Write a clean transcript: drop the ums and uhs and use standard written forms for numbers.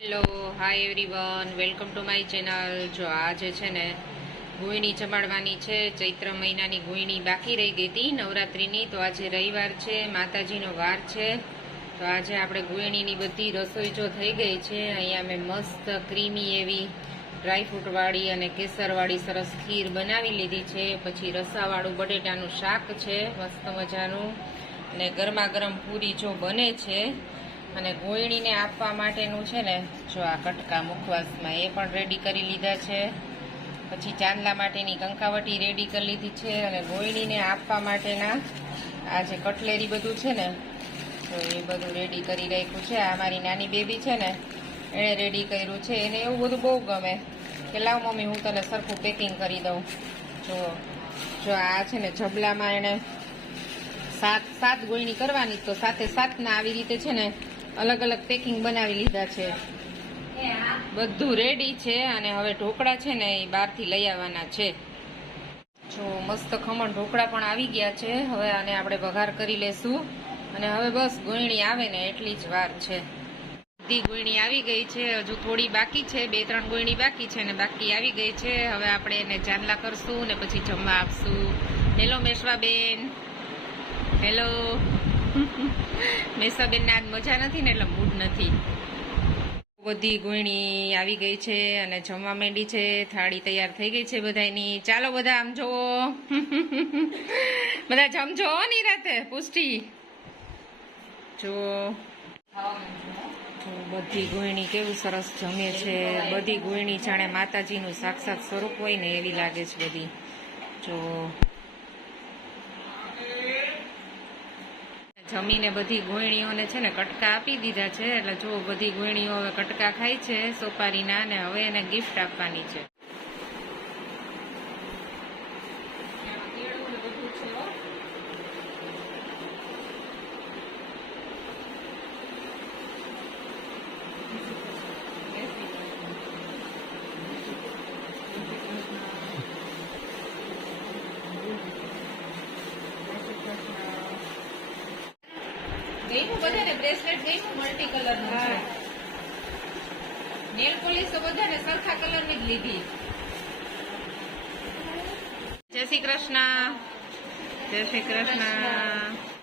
Hello hi everyone, welcome to my channel. જો આજે છે ને ગુઈણી જમાડવાની છે. ચૈત્ર મહિનાની ગુઈણી બાકી રહી ગઈ હતી નવરાત્રિની, તો આજે રવિવાર છે, માતાજીનો વાર છે. તો આજે આપણે ગુઈણીની બધી રસોઈ જો થઈ ગઈ છે. અહીંયા મેં મસ્ત ક્રીમી એવી ડ્રાયફ્રૂટવાળી અને કેસરવાળી સરસ ખીર બનાવી લીધી છે. પછી રસાવાળું બટેટાનું શાક છે મસ્ત મજાનું, અને ગરમા ગરમ પૂરી જો બને છે. અને ગોયણીને આપવા માટેનું છે ને જો આ કટકા મુખવાસમાં એ પણ રેડી કરી લીધા છે. પછી ચાંદલા માટેની કંકાવટી રેડી કરી લીધી છે. અને ગોયણીને આપવા માટેના આ જે કટલેરી બધું છે ને તો એ બધું રેડી કરી રાખ્યું છે. આ મારી નાની બેબી છે ને એણે રેડી કર્યું છે. એને એવું બધું બહુ ગમે કે લાવ મમ્મી હું તને સરખું પેકિંગ કરી દઉં. જો આ છે ને જબલામાં એણે સાત ગોયણી કરવાની, તો સાથે સાતના આવી રીતે છે ને અલગ અલગ પેકિંગ બનાવી લીધા છે. બધું રેડી છે. અને હવે ઢોકળા છે ને એ બહારથી લઈ આવવાના છે. જો મસ્ત ખમણ ઢોકળા પણ આવી ગયા છે. હવે આને આપણે વઘાર કરી લેશું. અને હવે બસ ગોયણી આવે ને એટલી જ વાર છે. બધી ગોયણી આવી ગઈ છે, હજુ થોડી બાકી છે, 2-3 ગોયણી બાકી છે ને બાકી આવી ગઈ છે. હવે આપણે એને ચાંદલા કરશું ને પછી જમવા આપશું. હેલો મેશ્વાબેન. હેલો. મેસાબેનને આજ મજા નથી ને એટલે મૂડ નથી. બધી ગોયણી આવી ગઈ છે અને જમવા માંડી છે. થાળી તૈયાર થઈ ગઈ છે બધાની. ચાલો બધા આમ જોવો. બધા જમજો ની રાતે પુષ્ટિ. જો બધી ગોયણી કેવું સરસ જમે છે. બધી ગોયણી જાણે માતાજીનું સાક્ષાત સ્વરૂપ હોય ને એવી લાગે છે બધી. જો જમીને બધી ગોયણીઓને છે ને કટકા આપી દીધા છે. એટલે જો બધી ગોયણીઓ હવે કટકા ખાય છે સોપારીના, અને હવે એને ગિફ્ટ આપવાની છે. ગઈમું બધાને બ્રેસલેટ ગઈમું મલ્ટી કલરનું છે. નેલ પોલિશ તો બધાને સરખા કલરની જ લીધી. જય શ્રી કૃષ્ણ. જય શ્રી કૃષ્ણ.